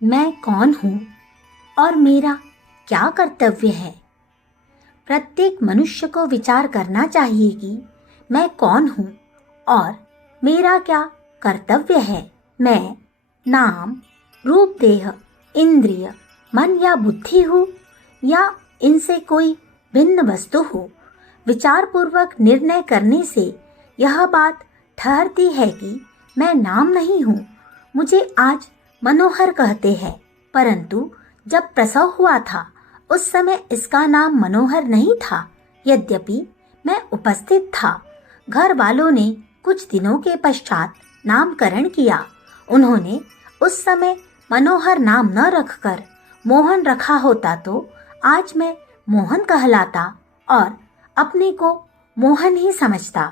मैं कौन हूँ और मेरा क्या कर्तव्य है। प्रत्येक मनुष्य को विचार करना चाहिए कि मैं कौन हूँ और मेरा क्या कर्तव्य है। मैं नाम, रूप, देह, इंद्रिय, मन या बुद्धि हूँ या इनसे कोई भिन्न वस्तु हूँ। विचार पूर्वक निर्णय करने से यह बात ठहरती है कि मैं नाम नहीं हूँ। मुझे आज मनोहर कहते हैं, परंतु जब प्रसव हुआ था उस समय इसका नाम मनोहर नहीं था। यद्यपि मैं उपस्थित था। घर वालों ने कुछ दिनों के पश्चात नामकरण किया। उन्होंने उस समय मनोहर नाम न रखकर मोहन रखा होता तो आज मैं मोहन कहलाता और अपने को मोहन ही समझता।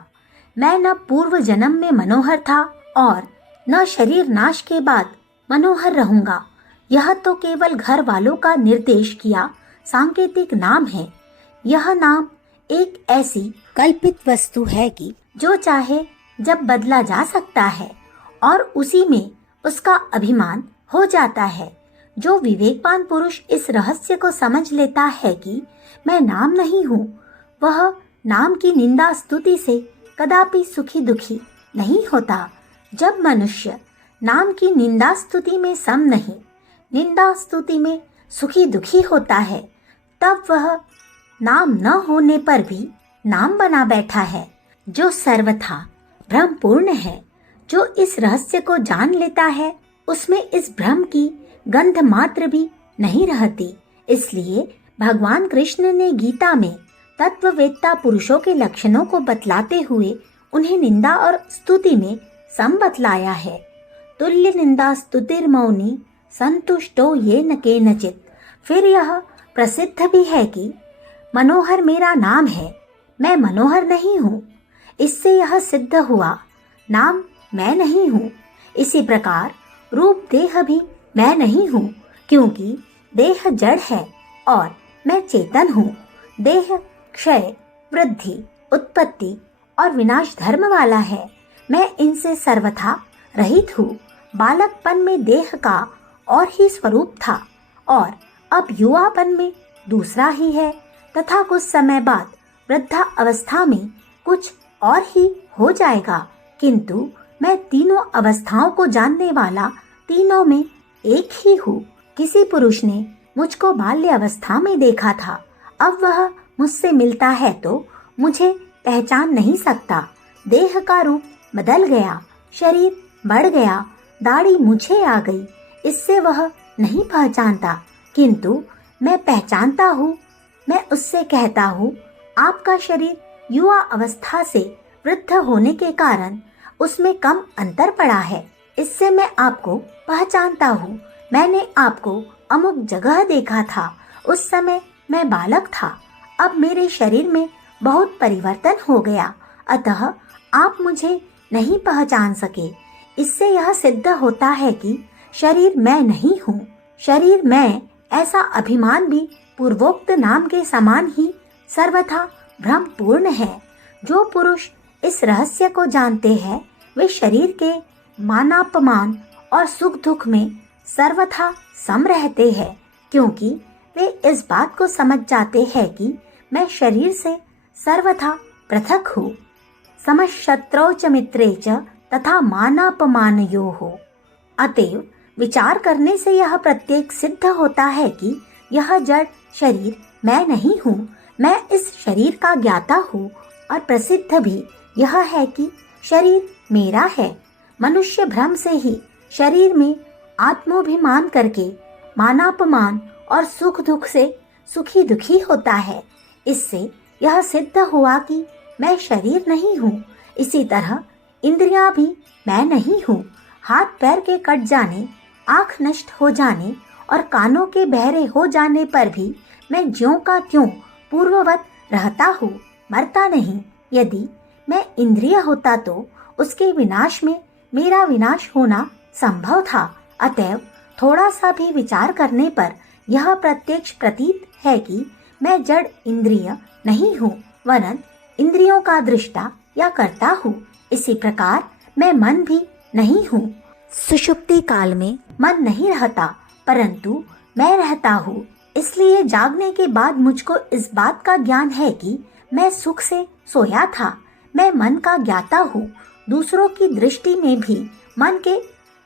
मैं न पूर्व जन्म में मनोहर था और न शरीर नाश के बाद मनोहर रहूंगा। यह तो केवल घर वालों का निर्देश किया सांकेतिक नाम है। यह नाम एक ऐसी कल्पित वस्तु है कि जो चाहे जब बदला जा सकता है और उसी में उसका अभिमान हो जाता है। जो विवेकवान पुरुष इस रहस्य को समझ लेता है कि मैं नाम नहीं हूँ, वह नाम की निंदा स्तुति से कदापि सुखी दुखी नहीं होता। जब मनुष्य नाम की निंदा स्तुति में सम नहीं, निंदा स्तुति में सुखी दुखी होता है, तब वह नाम न होने पर भी नाम बना बैठा है। जो सर्वथा भ्रमपूर्ण है, जो इस रहस्य को जान लेता है, उसमें इस भ्रम की गंध मात्र भी नहीं रहती। इसलिए भगवान कृष्ण ने गीता में तत्ववेत्ता पुरुषों के लक्षणों को बतलाते हुए उन्हें निंदा और स्तुति में सम बतलाया है। तुल्य निंदा स्तुतिर्मौनी संतुष्टो ये न केनचित। फिर यह प्रसिद्ध भी है कि मनोहर मेरा नाम है, मैं मनोहर नहीं हूँ। इससे यह सिद्ध हुआ नाम मैं नहीं हूँ। इसी प्रकार रूप देह भी मैं नहीं हूँ, क्योंकि देह जड़ है और मैं चेतन हूँ। देह क्षय, वृद्धि, उत्पत्ति और विनाश धर्म वाला है। मैं इनसे सर्वथा रहित हूँ। बालकपन में देह का और ही स्वरूप था और अब युवापन में दूसरा ही है तथा कुछ समय बाद वृद्धा अवस्था में कुछ और ही हो जाएगा। किंतु मैं तीनों अवस्थाओं को जानने वाला तीनों में एक ही हूँ। किसी पुरुष ने मुझको बाल्य अवस्था में देखा था, अब वह मुझसे मिलता है तो मुझे पहचान नहीं सकता। देह का रूप बदल गया, शरीर बढ़ गया, दाढ़ी मुझे आ गई, इससे वह नहीं पहचानता, किंतु मैं पहचानता हूँ। मैं उससे कहता हूँ, आपका शरीर युवा अवस्था से वृद्ध होने के कारण उसमें कम अंतर पड़ा है, इससे मैं आपको पहचानता हूँ। मैंने आपको अमुक जगह देखा था, उस समय मैं बालक था, अब मेरे शरीर में बहुत परिवर्तन हो गया, अतः आप मुझे नहीं पहचान सके। इससे यह सिद्ध होता है कि शरीर मैं नहीं हूँ। शरीर मैं ऐसा अभिमान भी पूर्वोक्त नाम के समान ही सर्वथा भ्रमपूर्ण है। जो पुरुष इस रहस्य को जानते हैं, वे शरीर के मानापमान और सुख दुख में सर्वथा सम रहते हैं, क्योंकि वे इस बात को समझ जाते हैं कि मैं शरीर से सर्वथा पृथक हूँ। समशत्रौ च मित्रे च तथा मानापमानयोः। अतएव विचार करने से यह प्रत्येक सिद्ध होता है कि यह जड़ शरीर मैं नहीं हूँ। मैं इस शरीर का ज्ञाता हूँ और प्रसिद्ध भी यह है कि शरीर मेरा है। मनुष्य भ्रम से ही शरीर में आत्मोभिमान करके मानापमान और सुख दुख से सुखी दुखी होता है। इससे यह सिद्ध हुआ कि मैं शरीर नहीं हूँ। इसी तरह इंद्रियां भी मैं नहीं हूँ। हाथ पैर के कट जाने, आँख नष्ट हो जाने और कानों के बहरे हो जाने पर भी मैं ज्यों का त्यों पूर्ववत रहता हूँ, मरता नहीं। यदि मैं इंद्रिय होता तो उसके विनाश में मेरा विनाश होना संभव था। अतएव थोड़ा सा भी विचार करने पर यह प्रत्यक्ष प्रतीत है कि मैं जड़ इंद्रिय नहीं हूँ, वरन इंद्रियों का दृष्टा या करता हूँ। इसी प्रकार मैं मन भी नहीं हूँ। सुषुप्ति काल में मन नहीं रहता, परंतु मैं रहता हूँ, इसलिए जागने के बाद मुझको इस बात का ज्ञान है कि मैं सुख से सोया था। मैं मन का ज्ञाता हूँ। दूसरों की दृष्टि में भी मन के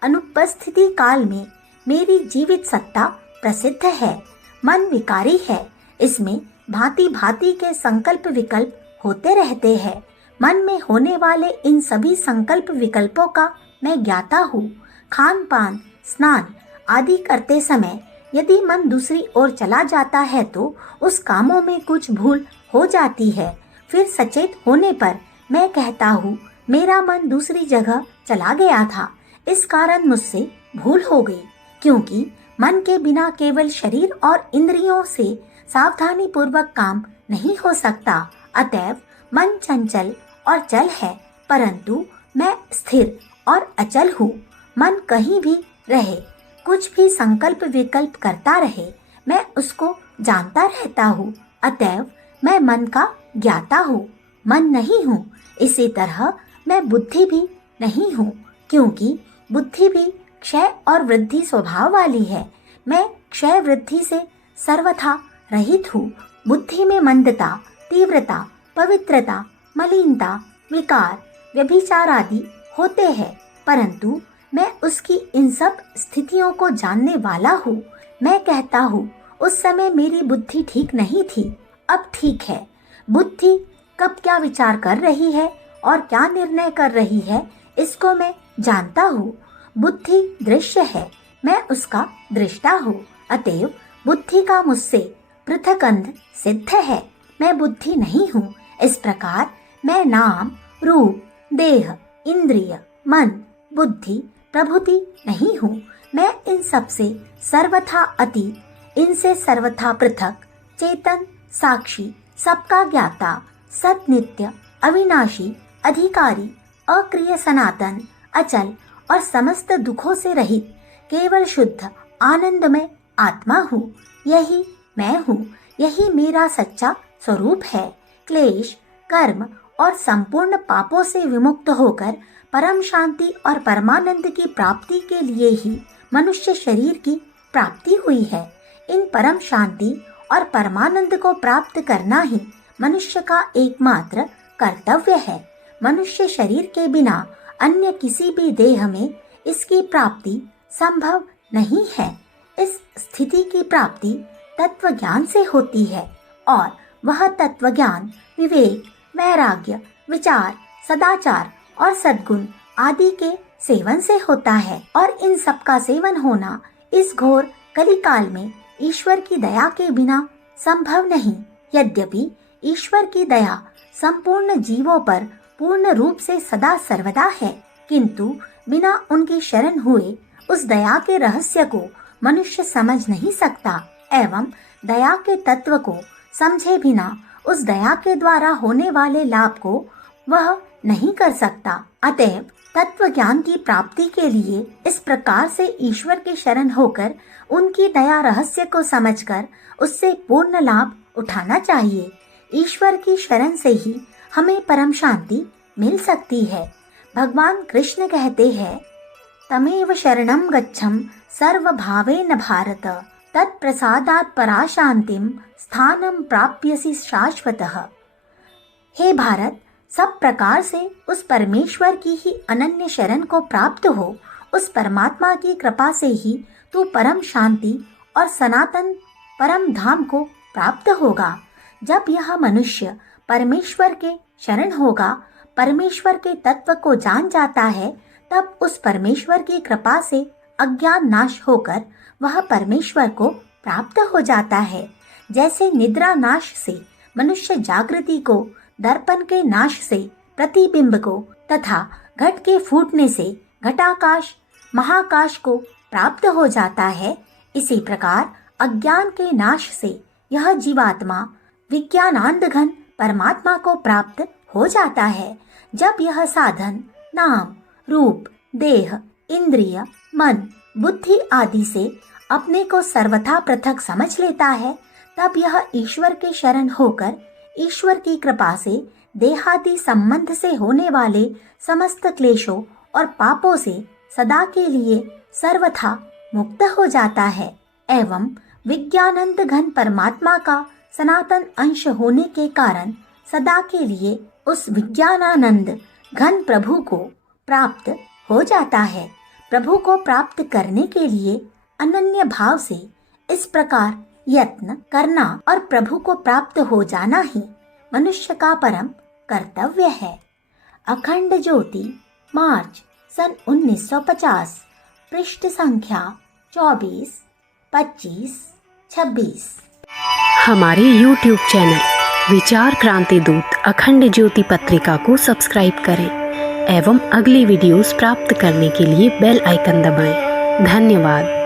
अनुपस्थिति काल में मेरी जीवित सत्ता प्रसिद्ध है। मन विकारी है, इसमें भांति भांति के संकल्प विकल्प होते रहते हैं। मन में होने वाले इन सभी संकल्प विकल्पों का मैं ज्ञाता हूँ। खान पान, स्नान आदि करते समय यदि मन दूसरी ओर चला जाता है तो उस कामों में कुछ भूल हो जाती है। फिर सचेत होने पर मैं कहता हूँ, मेरा मन दूसरी जगह चला गया था, इस कारण मुझसे भूल हो गई। क्योंकि मन के बिना केवल शरीर और इंद्रियों से सावधानी पूर्वक काम नहीं हो सकता। अतएव मन चंचल और चल है, परंतु मैं स्थिर और अचल हूँ। मन कहीं भी रहे, कुछ भी संकल्प विकल्प करता रहे, मैं उसको जानता रहता हूँ। अतएव मैं मन का ज्ञाता हूँ, मन नहीं हूँ। इसी तरह मैं बुद्धि भी नहीं हूँ, क्योंकि बुद्धि भी क्षय और वृद्धि स्वभाव वाली है। मैं क्षय वृद्धि से सर्वथा रहित हूँ। बुद्धि में मंदता, तीव्रता, पवित्रता, मलिनता, विकार, व्यभिचार आदि होते हैं, परंतु मैं उसकी इन सब स्थितियों को जानने वाला हूँ। मैं कहता हूँ, उस समय मेरी बुद्धि ठीक नहीं थी, अब ठीक है। बुद्धि कब क्या विचार कर रही है और क्या निर्णय कर रही है, इसको मैं जानता हूँ। बुद्धि दृश्य है, मैं उसका दृष्टा हूँ। अतएव बुद्धि का मुझसे पृथक अंध सिद्ध है। मैं बुद्धि नहीं हूँ। इस प्रकार मैं नाम, रूप, देह, इंद्रिय, मन, बुद्धि, प्रभुति नहीं हूँ। मैं इन सब से सर्वथा अतीत, इनसे सर्वथा पृथक, चेतन, साक्षी, सबका ज्ञाता, सत, नित्य, अविनाशी, अधिकारी, अक्रिय, सनातन, अचल और समस्त दुखों से रहित केवल शुद्ध आनंदमय आत्मा हूँ। यही मैं हूँ, यही मेरा सच्चा स्वरूप है। क्लेश, कर्म और संपूर्ण पापों से विमुक्त होकर परम शांति और परमानंद की प्राप्ति के लिए ही मनुष्य शरीर की प्राप्ति हुई है। इन परम शांति और परमानंद को प्राप्त करना ही मनुष्य का एकमात्र कर्तव्य है। मनुष्य शरीर के बिना अन्य किसी भी देह में इसकी प्राप्ति संभव नहीं है। इस स्थिति की प्राप्ति तत्व ज्ञान से होती है और वह तत्व ज्ञान विवेक, वैराग्य, विचार, सदाचार और सद्गुण आदि के सेवन से होता है। और इन सब का सेवन होना इस घोर कलिकाल में ईश्वर की दया के बिना संभव नहीं। यद्यपि ईश्वर की दया संपूर्ण जीवों पर पूर्ण रूप से सदा सर्वदा है, किंतु बिना उनकी शरण हुए उस दया के रहस्य को मनुष्य समझ नहीं सकता एवं दया के तत्व को समझे बिना उस दया के द्वारा होने वाले लाभ को वह नहीं कर सकता। अतएव तत्व ज्ञान की प्राप्ति के लिए इस प्रकार से ईश्वर की शरण होकर उनकी दया रहस्य को समझकर उससे पूर्ण लाभ उठाना चाहिए। ईश्वर की शरण से ही हमें परम शांति मिल सकती है। भगवान कृष्ण कहते हैं, तमेव शरणं गच्छं सर्वभावेन भारत, तत्प्रसादात् पराशांतिं स्थानं प्राप्यसि शाश्वतः। हे भारत, सब प्रकार से उस परमेश्वर की ही अनन्य शरण को प्राप्त हो। उस परमात्मा की कृपा से ही तू परम शांति और सनातन परम धाम को प्राप्त होगा। जब यह मनुष्य परमेश्वर के शरण होगा, परमेश्वर के तत्व को जान जाता है, तब उस परमेश्वर की कृपा से अज्ञान नाश होकर वह परमेश्वर को प्राप्त हो जाता है। जैसे निद्रा नाश से मनुष्य जागृति को, दर्पण के नाश से प्रतिबिंब को तथा घट के फूटने से घटाकाश महाकाश को प्राप्त हो जाता है, इसी प्रकार अज्ञान के नाश से यह जीवात्मा विज्ञानानंद घन परमात्मा को प्राप्त हो जाता है। जब यह साधन नाम, रूप, देह, इंद्रिय, मन, बुद्धि आदि से अपने को सर्वथा पृथक समझ लेता है, तब यह ईश्वर के शरण होकर ईश्वर की कृपा से देहादि संबंध से होने वाले समस्त क्लेशों और पापों से सदा के लिए सर्वथा मुक्त हो जाता है एवं विज्ञानंद घन परमात्मा का सनातन अंश होने के कारण सदा के लिए उस विज्ञानानंद घन प्रभु को प्राप्त हो जाता है। प्रभु को प्राप्त करने के लिए अनन्य भाव से इस प्रकार यत्न करना और प्रभु को प्राप्त हो जाना ही मनुष्य का परम कर्तव्य है। अखंड ज्योति, मार्च सन 1950, पृष्ठ संख्या 24, 25, 26। हमारे YouTube चैनल विचार क्रांति दूत अखंड ज्योति पत्रिका को सब्सक्राइब करें एवं अगली वीडियोस प्राप्त करने के लिए बेल आइकन दबाएं। धन्यवाद।